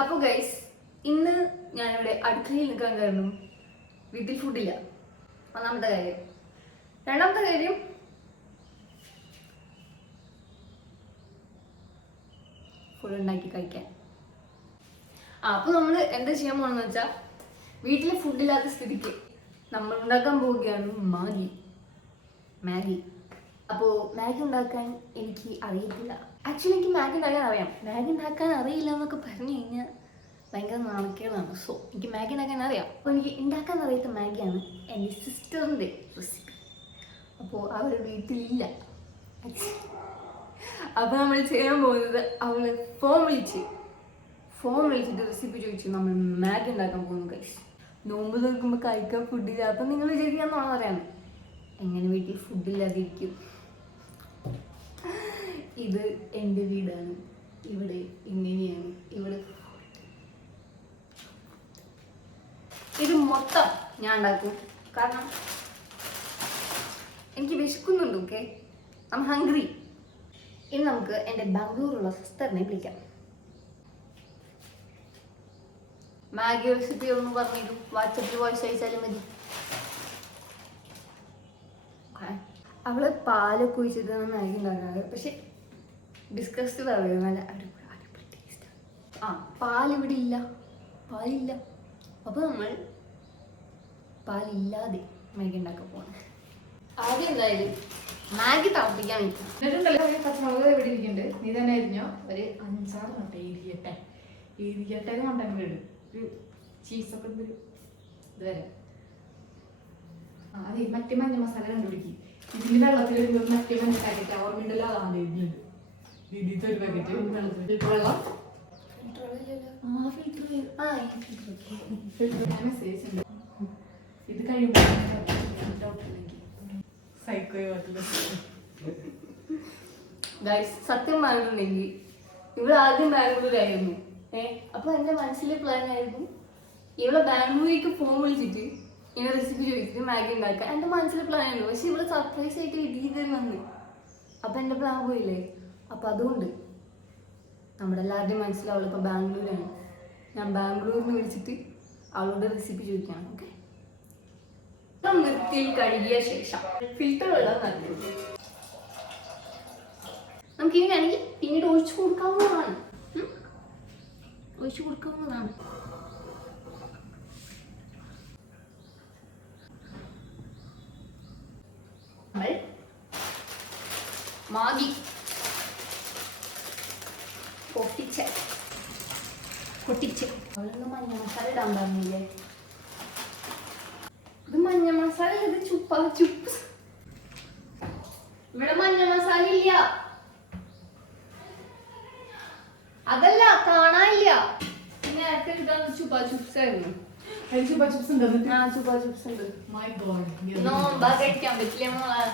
അപ്പോൾ ഗൈസ്, ഇന്ന് ഞാനിവിടെ അടുക്കളയിൽ നിൽക്കാൻ കാരണം വീട്ടിൽ ഫുഡില്ല. ഒന്നാമത്തെ കാര്യം. രണ്ടാമത്തെ കാര്യം, ഫുഡ് ഉണ്ടാക്കി കഴിക്കാൻ. അപ്പോൾ നമ്മൾ എന്താ ചെയ്യാൻ പോകണമെന്ന് വെച്ചാൽ, വീട്ടിൽ ഫുഡില്ലാത്ത സ്ഥിതിക്ക് നമ്മൾ ഉണ്ടാക്കാൻ പോവുകയാണ് മാഗി. അപ്പോൾ മാഗി ഉണ്ടാക്കാൻ എനിക്ക് അറിയത്തില്ല. ആക്ച്വലി എനിക്ക് മാഗി ഉണ്ടാക്കാൻ അറിയാം. മാഗി ഉണ്ടാക്കാൻ അറിയില്ല എന്നൊക്കെ പറഞ്ഞു കഴിഞ്ഞാൽ ഭയങ്കര നാണക്കേടാണ്. സോ എനിക്ക് മാഗി ഉണ്ടാക്കാൻ അറിയാം. അപ്പോൾ എനിക്ക് ഉണ്ടാക്കാൻ അറിയാത്ത മാഗിയാണ് എൻ്റെ സിസ്റ്ററിൻ്റെ റെസിപ്പി. അപ്പോൾ അവർ വീട്ടിലില്ല. അപ്പോൾ നമ്മൾ ചെയ്യാൻ പോകുന്നത്, അവൾ ഫോൺ വിളിച്ചിട്ട് റെസിപ്പി ചോദിച്ചു നമ്മൾ മാഗി ഉണ്ടാക്കാൻ പോകുന്നു ഗൈസ്. നോമ്പ് തുറക്കുമ്പോൾ കഴിക്കാൻ ഫുഡില്ല. അപ്പം നിങ്ങൾ വിചാരിക്കാമെന്നാണ് പറയാൻ, എങ്ങനെ വീട്ടിൽ ഫുഡില്ലാതിരിക്കും? ഇത് എൻ്റെ വീടാണ്, ഇവിടെ ഇങ്ങനെയാണ്, ഇവിടെ ഇത് മൊത്തം ഞാൻ ഉണ്ടാക്കും. കാരണം എനിക്ക് വിശക്കുന്നുണ്ട്. Okay, I am hungry. ഇനി നമുക്ക് എൻ്റെ ബാംഗ്ലൂരുള്ള സിസ്റ്ററിനെ വിളിക്കാം. മാഗി റെസിപ്പി ഒന്ന് പറഞ്ഞിട്ടു വാട്സപ്പിൽ വോയിസ് അയച്ചാലും മതി. അവള് പാലൊക്കെ ഒഴിച്ചിട്ടാണ് മാഗി ഉണ്ടാക്കാറ്. പക്ഷെ ഡിസ്കസ്ഡ് അറിയാം, നല്ല അടിപൊളി ടേസ്റ്റ്. പാലിവിടെ ഇല്ല, പാലില്ല. അപ്പോൾ നമ്മൾ പാലില്ലാതെ മാഗി ഉണ്ടാക്കാൻ പോകണം. ആദ്യം എന്തായാലും മാഗി തിളപ്പിക്കാൻ വെക്കാം. എന്നിട്ടുണ്ടല്ലോ പച്ചമുളക് ഇവിടെ ഇരിക്കുന്നുണ്ട്. നീ തന്നെ അരിഞ്ഞോ. ഒരു 5-6 മുട്ട എരിയട്ടെ കൊണ്ടാൽ വീട് ഒരു ചീസൊക്കെ ഉണ്ട് ഇതുവരെ. അതെ, മറ്റേ മഞ്ഞ മസാല കണ്ടുപിടിക്കും. ഇതിന് വെള്ളത്തിൽ മറ്റേ മഞ്ഞ പാക്കറ്റ് ഓർമ്മയുണ്ടല്ലോ, അതാണ് എഴുതിയത്. ഇതിന്റെ ഒരു പാക്കറ്റ് വെള്ളത്തിൽ വെള്ളം മെസ്സേജ് ഉണ്ട്. ഇത് കഴിയുമ്പോൾ സത്യം പറഞ്ഞിട്ടുണ്ടെങ്കിൽ ഇവിടെ ആദ്യം ബാംഗ്ലൂരായിരുന്നു. അപ്പൊ എന്റെ മനസ്സിലെ പ്ലാൻ ആയിരുന്നു ഇവിടെ ബാംഗ്ലൂരേക്ക് ഫോൺ വിളിച്ചിട്ട് ഇങ്ങനെ റെസിപ്പി ചോദിച്ചിട്ട് മാഗി ഉണ്ടാക്കാൻ. എന്റെ മനസ്സിലെ പ്ലാൻ ആയിരുന്നു. പക്ഷെ ഇവിടെ സർപ്രൈസ് ആയിട്ട് വീട്ടിൽ വന്ന് അപ്പൊ എന്റെ പ്ലാൻ പോയില്ലേ. അപ്പൊ അതുകൊണ്ട് നമ്മുടെ എല്ലാവരുടെയും മനസ്സിലാവുള്ളൂ ഇപ്പൊ ബാംഗ്ലൂരാണ്. ഞാൻ ബാംഗ്ലൂരിന് വിളിച്ചിട്ട് അവളോട് റെസിപ്പി ചോദിക്കണം. ഓക്കെ, വൃത്തിയിൽ കഴുകിയ ശേഷം ഫിൽറ്റർ വെള്ളം നൽകും. നമുക്കിനി വേണമെങ്കിൽ പിന്നീട് ഒഴിച്ചു കൊടുക്കാവുന്നതാണ്. നമ്മൾ മാഗി പൊട്ടിച്ച് അവളൊന്ന് മഞ്ഞ മസാല ഇടാൻ പറഞ്ഞില്ലേ. ഇത് മഞ്ഞ മസാല, ഇത് ചുപ്പ്. ഇവിടെ മഞ്ഞ മസാല ഇല്ല, അതല്ല കാണാനില്ല. നേരത്തെ ഇടാൻ ചുപ്പാ ചുപ്സ് ആയിരുന്നു. ചുപ്പാ ഉണ്ട്. നോമ്പാ കഴിക്കാൻ പറ്റില്ല മോളെ.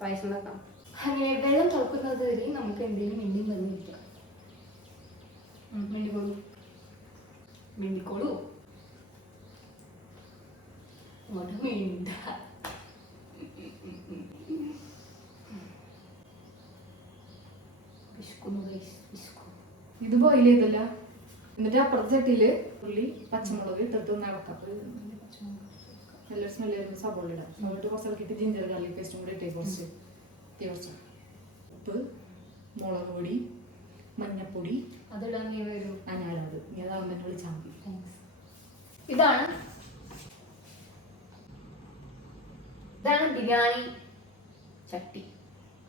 പായസം വെക്കാം. അങ്ങനെ വെള്ളം തുറക്കുന്നത് വരെ നമുക്ക് എന്തെങ്കിലും എണ്ണയും പറഞ്ഞിരിക്കാം. മിണ്ടിക്കോളൂ ഇത് ബോയിൽ ചെയ്തല്ല. എന്നിട്ട് അപ്പുറത്തെ ചട്ടിയില് ഉള്ളി പച്ചമുളക് ഇട്ടിട്ട് നടക്കാം. നല്ല സ്മെല്ല് വരുന്ന സവോള ഇടാം. എന്നിട്ട് കുറച്ചിറക്കിയിട്ട് ജിഞ്ചർ ഗാർലിക് പേസ്റ്റും കൂടി ഇട്ടേ. കുറച്ച് ഉപ്പ്, മുളക് പൊടി, മഞ്ഞപ്പൊടി അതിടാൻ നീ വരും. ഞാനത് നീ അതാവുമ്പോൾ തന്നെ വിളിച്ചാൽ മതി. ഇതാണ് ബിരിയാണി ചട്ടി,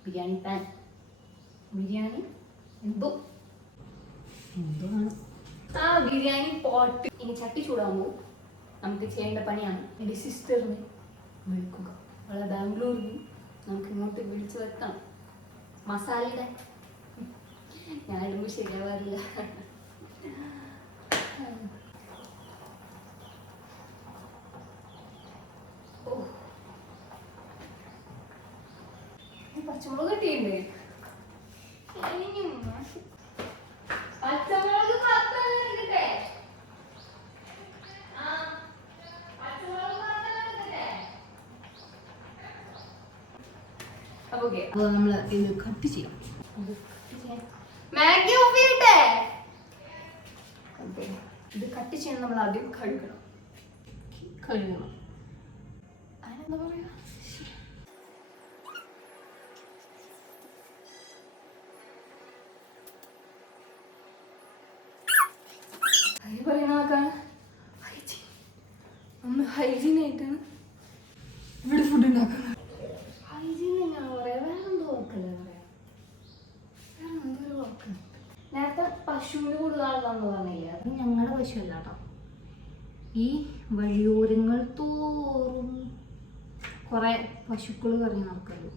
ബിരിയാണി പാൻ, ബിരിയാണി എന്തോ ആ ബിരിയാണി പോട്ട്. ഇനി ചട്ടി ചൂടാകുമ്പോൾ നമുക്ക് ചെയ്യേണ്ട പണിയാണ് എൻ്റെ സിസ്റ്ററിനെ വിളിക്കുക. അവളെ ബാംഗ്ലൂരിൽ നമുക്ക് ഇങ്ങോട്ട് വിളിച്ചു വെക്കണം. മസാലയുടെ ഞാൻ ഇടുമ്പോൾ ശരിയാവാറില്ല. പച്ചമുളക് കിട്ടിയില്ലേ? പച്ചമുളക് ഓക്കെ അപ്പോൾ നമ്മൾ ഇത് കട്ട് ചെയ്യാം. മാഗി ഓഫ് ചെയ്യട്ടെ. ഇത് കട്ട് ചെയ്യാൻ നമ്മൾ ആദ്യം കഴുകണം. അതിനെന്താ പറയാ, അതിന് പറയുന്ന ആൾക്കാണ് നമ്മൾ ഹൈജീൻ ആയിട്ടാണ് ഇവിടെ ഫുഡ് ഉണ്ടാക്കുന്നത്. ഹൈജീൻ തന്നെയാണ് പറയാ, വേറെ എന്തോ വർക്കല്ലേ പറയാ, വേറെ എന്തോ ഒരു വർക്ക്. നേരത്തെ പശുവിന് കൂടുതലാണെന്ന് പറഞ്ഞില്ലേ, അത് ഞങ്ങളുടെ പശു അല്ല കേട്ടോ. ഈ വഴിയോരങ്ങൾ തോറും കുറെ പശുക്കൾ കറങ്ങി നടക്കല്ലോ.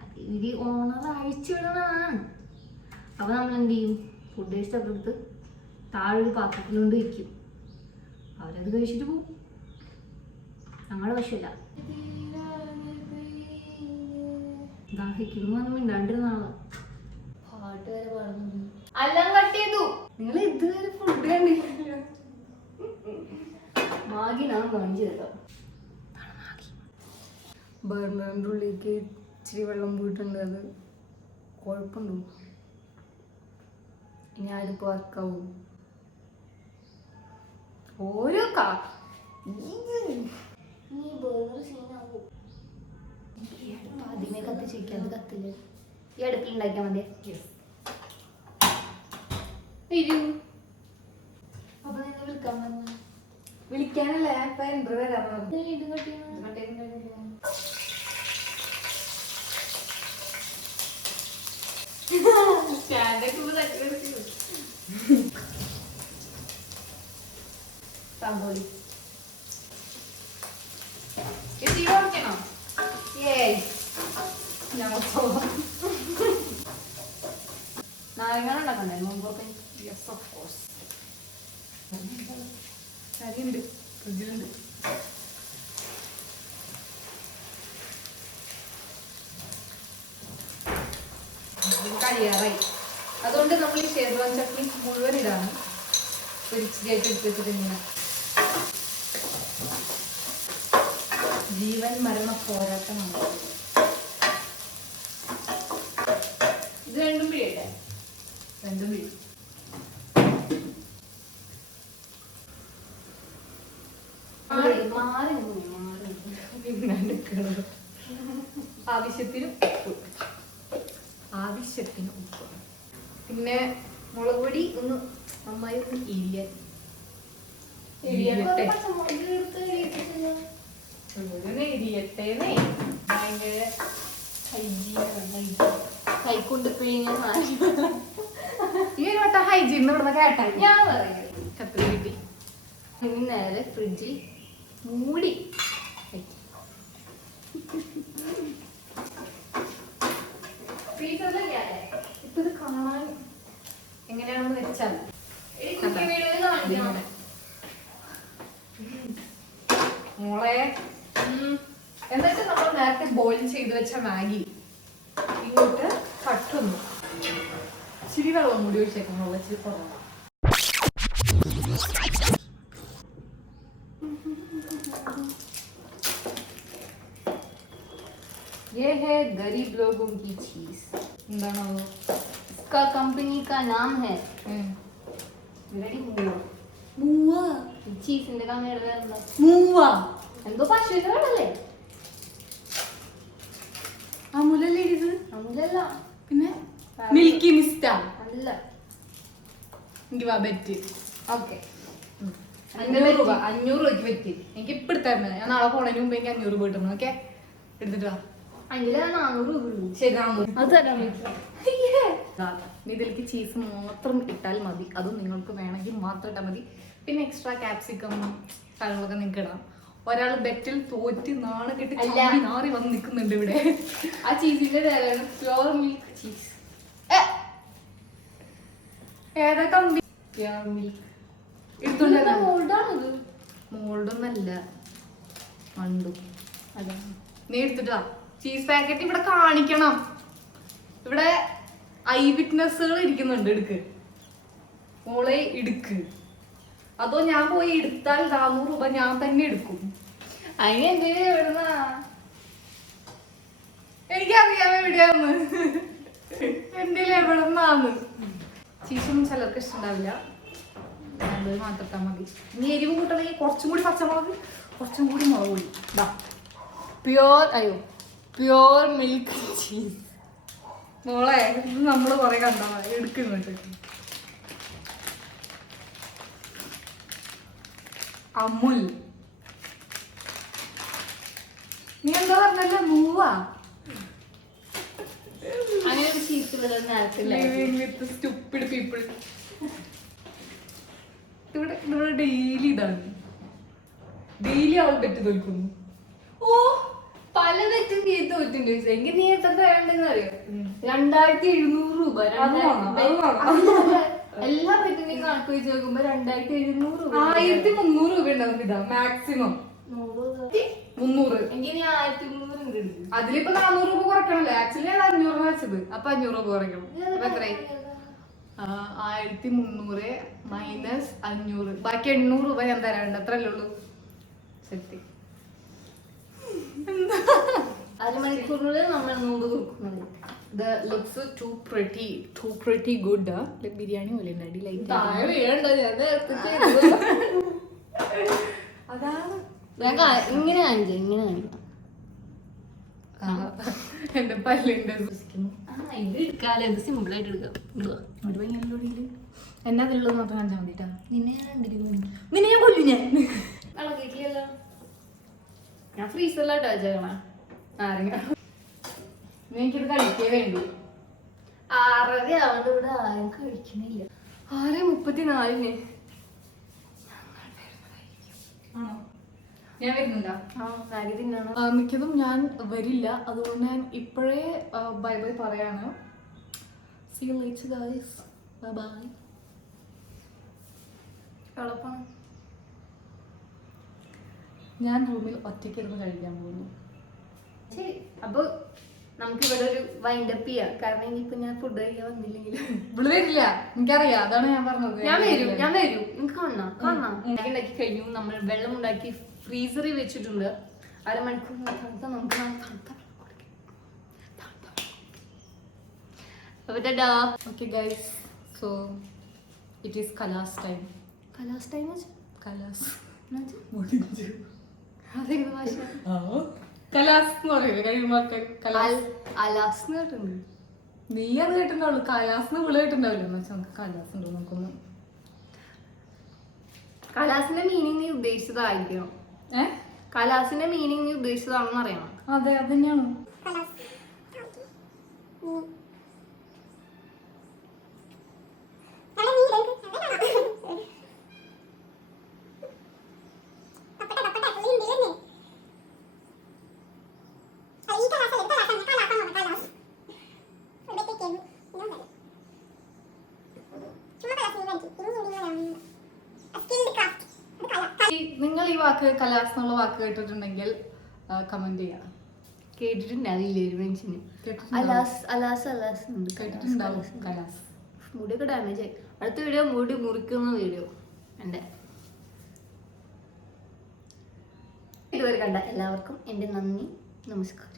അത് ഇവര് ഓണർ അഴിച്ചു വിടണതാണ്. അപ്പൊ നമ്മൾ എന്ത് ചെയ്യും, ഫുഡ് വേസ്റ്റ് ഒക്കെ എടുത്ത് താഴെ ഒരു പാത്രത്തിലുകൊണ്ട് വയ്ക്കും. അവരത് കഴിച്ചിട്ട് പോകും. ഞങ്ങളുടെ പശുവല്ല. ദാഹിക്കുന്നു പറഞ്ഞ മിണ്ടാണ്ടിരുന്നാള് പാട്ട് വരെ പാടുന്നു. എല്ലാം കട്ട് ചെയ്തു. നിങ്ങൾ ഇതുവരെ ഫുഡ് കണ്ടില്ല. മാഗി ഞാൻ കാണിച്ചു തരാം. ബർണറിൻ്റെ ഉള്ളിലേക്ക് ഇച്ചിരി വെള്ളം പോയിട്ടുണ്ട്. അത് കുഴപ്പമുണ്ടോ? ഇനി അടുപ്പ് വർക്കാവും. ഓരോ ആദ്യമേ കത്തിച്ച് വെക്കാം. അത് കത്തില്ല, ഈ അടുപ്പിൽ ഉണ്ടാക്കിയാൽ മതി. അപ്പൊ നിങ്ങൾ വിളിക്കാൻ പറഞ്ഞു. വിളിക്കാനല്ല, ഇപ്പൊ എൻട്രി വരാൻ താമ്പോളി നാരങ്ങ ഉണ്ടാക്കണ്ടേ മുമ്പൊക്കെ? Yes of course. കരിയുണ്ട്, ഫ്രിഡ്ജിലുണ്ട്. കഴിയാറായി. അതുകൊണ്ട് നമ്മൾ ഈ ഷെർവാൻ ചട്നി മുഴുവൻ ഇടാണ്. പൊരിച്ചിട്ട് എടുത്തിട്ട് ഇങ്ങനെ ജീവൻ മരണ പോരാട്ടമാണ്. ഇത് രണ്ടും പിടിയട്ടെ, രണ്ടും പിടി. ആവശ്യത്തിന് ഉപ്പ്, ആവശ്യത്തിന് ഉപ്പ്. പിന്നെ മുളക് പൊടി ഒന്ന് നന്നായി ഒന്ന് എരിയട്ടെ. എരിയട്ടേന്നേ. ഭയങ്കര കൈക്കൊണ്ട് പിഴിഞ്ഞ ഈ ഒരു വട്ടം ഹൈജീൻ ഇവിടുന്ന് കേട്ടായി. ഞാൻ പറയാം. കത്തിരി കിട്ടി. ഇനി നേരെ ഫ്രിഡ്ജിൽ മൂടി ഇപ്പൊ ഇത് കാണാൻ എങ്ങനെയാണെന്ന് വെച്ചാൽ മോളെ, എന്നിട്ട് നമ്മൾ നേരത്തെ ബോയിൽ ചെയ്ത് വെച്ച മാഗി ഇങ്ങോട്ട് കട്ടുന്നു. ഇച്ചിരി വെള്ളം കൂടി ഒഴിച്ചേക്കുന്നു, ഇച്ചിരി കുറവാണ്. ये है गरीब लोगों की चीज. എന്താണോ? इसका कंपनी का नाम है ചീസിന്റെ എന്തോ പശുവിന്റെ കടല്ലേ? അമുലല്ലേ ഇത്? അമുലല്ല, പിന്നെ മിൽക്കി മിസ്റ്റ അല്ല. ബെറ്റ്. ഓക്കെ, 500 രൂപയ്ക്ക് പറ്റി. എനിക്ക് ഇപ്പൊ എടുത്തായിരുന്നു. ഞാൻ നാളെ പോണതിന് മുമ്പ് എനിക്ക് 500 രൂപ കിട്ടുന്നു. ഓക്കെ, എടുത്തിട്ട് വാ. 400 രൂപ. ശരി, 400. അത് തരാൻ ഇതിലേക്ക് ചീസ് മാത്രം ഇട്ടാൽ മതി. അതും നിങ്ങൾക്ക് വേണമെങ്കിൽ മാത്രം ഇട്ടാൽ മതി. പിന്നെ എക്സ്ട്രാ ക്യാപ്സിക്കം കാര്യങ്ങളൊക്കെ നിങ്ങൾക്ക് ഇടാം. ഒരാൾ ബെറ്റിൽ തോറ്റ് നാളെ കെട്ടി നാറി വന്ന് നിൽക്കുന്നുണ്ട് ഇവിടെ. ആ ചീസിന്റെ പേരാണ് പ്യോർ മിൽക്ക് ചീസ്. ഏതാ കമ്പനി? Pure milk. മോൾഡാണത്. മോൾഡൊന്നല്ല, മണ്ടു. അതാണ്. നീ എടുത്തിട്ടാ ചീസ് പാക്കറ്റ് ഇവിടെ കാണിക്കണം. ഇവിടെ ഐ വിറ്റ്നസ്സുകൾ ഇരിക്കുന്നുണ്ട്. എടുക്ക് മോളെ, എടുക്ക്. അതോ ഞാൻ പോയി എടുത്താൽ 400 രൂപ ഞാൻ തന്നെ എടുക്കും. അതിന് എന്തെങ്കിലും എവിടുന്ന എനിക്കറിയാൻ എവിടെയാന്ന് എന്റെ എവിടെ നിന്നാന്ന്. ചീസൊന്നും ചിലർക്ക് ഇഷ്ടമുണ്ടാവില്ല, നല്ലത് മാത്രം ഇട്ടാൽ മതി. ഇനി എരിവ് കൂട്ടണമെങ്കിൽ കുറച്ചും കൂടി പച്ചമുളക്, കുറച്ചും കൂടി മുളക് പൊടി. Pure milk cheese. മോളെ ഇത് നമ്മള് കുറെ കണ്ടാ എടുക്കുന്നുണ്ട്. അമുൽ. നീ എന്താ പറഞ്ഞല്ല? മൂവാ. അങ്ങനെ ഒരു cheese Living with stupid people. ഇവിടെ ഡെയിലി ഇതാണ്, ഡെയിലി അവൾ തെറ്റ് തോൽക്കുന്നു. ഓ പല തെറ്റും ചെയ്ത് തോറ്റുണ്ട്. എങ്കിൽ നീ എത്ര വേണ്ടെന്ന് അറിയോ? 2700 രൂപ. എല്ലാ തെറ്റിന്റെയും കണക്ക് വെച്ച് നോക്കുമ്പോ 2700 രൂപ. 1300 രൂപ ഉണ്ടാവും ഇതാ മാക്സിമം. 300. എങ്കിൽ നീ 1300 എടുക്കും. അതിലിപ്പോ 400 രൂപ കുറയ്ക്കണല്ലേ? ആക്ച്വലി ഞാൻ 500 വെച്ചത്. അപ്പൊ 500 രൂപ കുറയ്ക്കണം. അപ്പൊ എത്രയായി? 1300 മൈനസ് 500, ബാക്കി 800 രൂപ ഞാൻ തരാറുണ്ട്. അത്രല്ലേ ഉള്ളൂ. ശരി, അരമണിക്കൂറിനുള്ളിൽ നമ്മൾ 100 കൊടുക്കുന്നത്. The looks too pretty good. Like biryani പോലെ ഉണ്ട്. ലൈറ്റ് താഴെ വീഴണ്ട. അതാണ് ഇങ്ങനെ കാണിക്കാം, ഇങ്ങനെ കാണിക്കാം. എന്റെ പല്ലിന്റെ ഇത് എടുക്കാല്ലേ, ഇത് സിമ്പിൾ ആയിട്ട് എടുക്കാം. എന്നാ അതിലുള്ളത് മാത്രം കാണിച്ചാൽ മതിട്ടാ. നിന്നെ ഞാൻ കണ്ടിരിക്കുന്നു. നിന്നെ ഞാൻ കൊല്ലു. ഞാൻ ഇളകിയിട്ടില്ലല്ലോ. ഞാൻ ഫ്രീസറിലായിട്ട് വെച്ചേക്കണേ. ആരെങ്കിലും എനിക്കിത് കഴിക്കേ വേണ്ടു. 6:30 ആവുന്നത് ഇവിടെ ആരും കഴിക്കുന്നില്ല. 6:34 ആണോ? ഞാൻ വരുന്നുണ്ടോ? മാഗി തിന്നണം. മിക്കതും ഞാൻ വരില്ല, അതുകൊണ്ട് ഞാൻ ഇപ്പോഴേ ബൈ ബൈ പറയാണ്. See you later guys. Bye bye. എളുപ്പമാണ്. ഞാൻ റൂമിൽ ഒറ്റയ്ക്കിരുന്ന് കഴിക്കാൻ പോകുന്നു. ശരി, അപ്പൊ നമുക്ക് ഇവിടെ ഒരു വൈൻഡപ്പ് ചെയ്യാം. കാരണം ഇനിയിപ്പോ ഞാൻ ഫുഡ് കഴിക്കാൻ വന്നില്ലെങ്കിൽ ഇവിടെ വരില്ല, എനിക്കറിയാം. അതാണ് ഞാൻ പറഞ്ഞത്. ഞാൻ വരും. നിങ്ങൾക്ക് കാണാം. ഉണ്ടാക്കി കഴിഞ്ഞു. നമ്മൾ വെള്ളം ഉണ്ടാക്കി ഫ്രീസറിൽ വെച്ചിട്ടുണ്ട്. അരമണിക്കൂർ നമുക്ക് Okay guys, so it is Kalas time. Kalas time. Kalas. അതെങ്ങനെ ഭാഷ? കലാസ് എന്ന് പറയില്ലേ കഴിയുമ്പോൾ? അലാസ് എന്ന് കേട്ടുണ്ട്. നീ അത് കേട്ടിട്ടുണ്ടാവുള്ളൂ, കലാസ് വിള കേട്ടിട്ടുണ്ടാവില്ല. എന്ന് വെച്ചാൽ നമുക്ക് കലാസ് ഉണ്ടോ നോക്കുന്നു. കലാസിന്റെ മീനിങ് നീ ഉദ്ദേശിച്ചതായിരിക്കണം. കലാസിന്റെ മീനിങ് നീ ഉദ്ദേശിച്ചതാണെന്ന് അറിയണം. അതെ, അത് തന്നെയാണ്. നിങ്ങൾ ഈ വാക്ക് കലാസ് എന്നുള്ള വാക്ക് കേട്ടിട്ടുണ്ടെങ്കിൽ കമന്റ് ചെയ്യാം. കേട്ടിട്ടുണ്ടാവില്ലേ ഒരു മനുഷ്യന്? അലാസ് ഉണ്ട്. കേട്ടിട്ടുണ്ടാവും കലാസ്. മുടിയൊക്കെ ഡാമേജ് ആയി. അടുത്ത വീഡിയോ മുടി മുറിക്കുന്ന വീഡിയോ എൻ്റെ. ഇതുവരെ കണ്ട എല്ലാവർക്കും എൻ്റെ നന്ദി, നമസ്കാരം.